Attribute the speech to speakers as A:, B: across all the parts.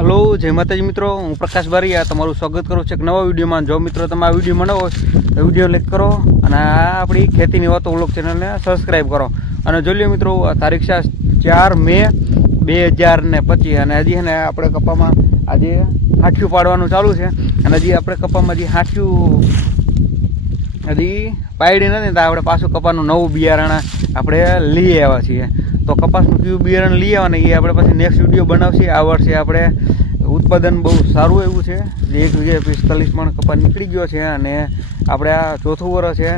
A: Hello, જય માતાજી મિત્રો. હું પ્રકાશ બારીયા તમારું સ્વાગત કરું છું એક નવા વિડીયોમાં. જો મિત્રો તમે આ વીડિયો બનાવો તો વીડિયો લાઈક કરો અને આ આપણી ખેતીની વાતો વ્લોગ ચેનલને સબસ્ક્રાઈબ કરો. અને જોઈ લો મિત્રો તારીખ છે ચાર મે બે હજાર ને પચીસ અને હજી છે ને આપણે કપામાં આજે હાંઠિયું પાડવાનું ચાલુ છે. અને હજી આપણે કપામાં હજી હાંઠિયું હજી પાડી નથી તો આપણે પાછું કપાનું નવું બિયારણ આપણે લઈ આવ્યા છીએ. તો કપાસનું કયું બિયારણ લઈ આવે ને એ આપણે પછી નેક્સ્ટ વીડિયો બનાવશે. આ વર્ષે આપણે ઉત્પાદન બહુ સારું એવું છે. એક વીઘે પિસ્તાલીસ મણ કપાસ નીકળી ગયો છે અને આપણે આ ચોથું વર્ષ છે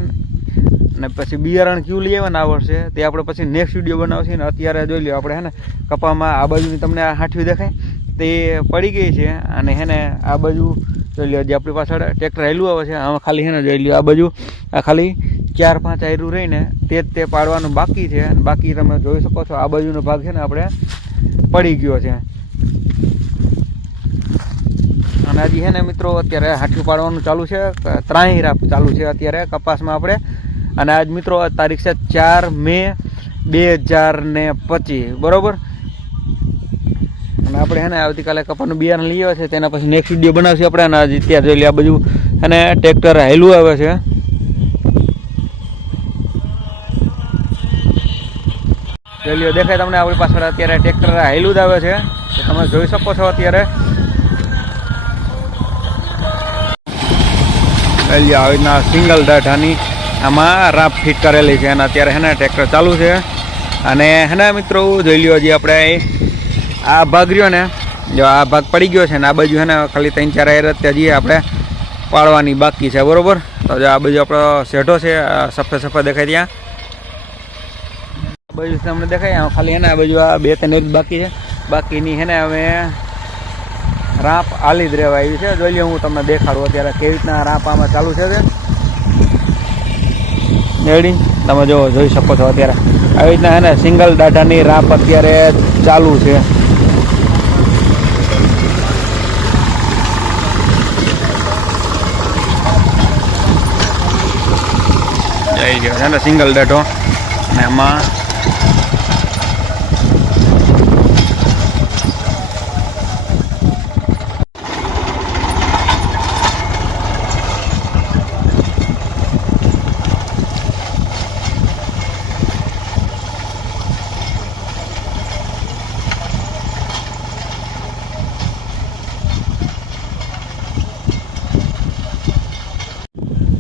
A: અને પછી બિયારણ કયું લઈ આવ્યા આ વર્ષે. તે આપણે પછી નેક્સ્ટ વીડિયો બનાવશે ને અત્યારે જોઈ લ્યો, આપણે હે ને કપામાં આ બાજુની તમને આ હાંઠવી દેખાય. તે પડી ગઈ છે અને હે ને આ બાજુ જોઈ લ્યો જે આપણી પાછળ ટ્રેક્ટર હેલું આવે છે. આમાં ખાલી હે ને જોઈ લો આ બાજુ, આ ખાલી ચાર પાંચ આયરું રહીને તે જ તે પાડવાનું બાકી છે. બાકી તમે જોઈ શકો છો આ બાજુનો ભાગ છે ને આપણે પડી ગયો છે. અને હજી છે ને મિત્રો અત્યારે હાથું પાડવાનું ચાલુ છે. ત્રાહી રાપ ચાલુ છે અત્યારે કપાસમાં આપણે. અને આજ મિત્રો તારીખ છે ચાર મે બે હજાર ને પચીસ. બરાબર? અને આપણે હે ને આવતીકાલે કપાસનું બિયારણ લઈએ છે. તેના પછી નેક્સ્ટ વીડિયો બનાવશે આપણે. અને ત્યાં જોઈ લે આ બાજુ અને ટ્રેક્ટર હેલું આવે છે. જોઈ દેખાય તમને. આપણી પાછળ અત્યારે ટ્રેક્ટર હેલું જ આવે છે. તમે જોઈ શકો છો અત્યારે. જોઈ આવી રીતના સિંગલ દાઢાની. આમાં રાપ ફિટ કરેલી છે અને અત્યારે હેને ટ્રેક્ટર ચાલુ છે. અને હેને મિત્રો, જોઈ લ્યો હજી આપણે આ ભાગ રહ્યો ને, જો આ ભાગ પડી ગયો છે ને, આ બાજુ હે ને ખાલી ત્રણ ચાર એર હજી આપણે પાડવાની બાકી છે, બરોબર? તો જો આ બાજુ આપણો શેઢો છે સફેદ સફેદ દેખાય ત્યાં. બાજુ તમને દેખાય ખાલી એના બાજુ આ બે ત્રણ એક બાકી છે. બાકીની હે ને હવે રાપ આલી જ રહેવા આવી છે. જોઈએ હું તમને દેખાડું અત્યારે કેવી રીતના રાપ આમાં ચાલુ છે રેડી તમે જો, જોઈ શકો છો અત્યારે. આવી રીતના હે ને સિંગલ દાઢાની રાપ અત્યારે ચાલુ છે. આવી ગયો છે ને સિંગલ દાઢો. ને એમાં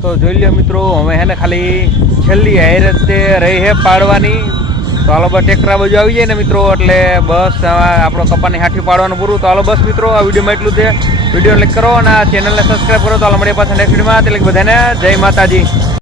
A: તો જોઈ લ્યો મિત્રો હવે હે ને ખાલી છેલ્લી હાઈર તે રહી હે પાડવાની. તો હાલો બસ ટેકરા બાજુ આવી જાય ને મિત્રો, એટલે બસ આપણો કપાની હાથી પાડવાનું પૂરું. તો હાલો બસ મિત્રો, આ વિડીયોમાં એટલું છે. વીડિયો લાઈક કરો અને આ ચેનલને સબસ્ક્રાઈબ કરો. તો હાલો મળીએ પાછા નેક્સ્ટ વિડીયોમાં. એટલે બધાને જય માતાજી.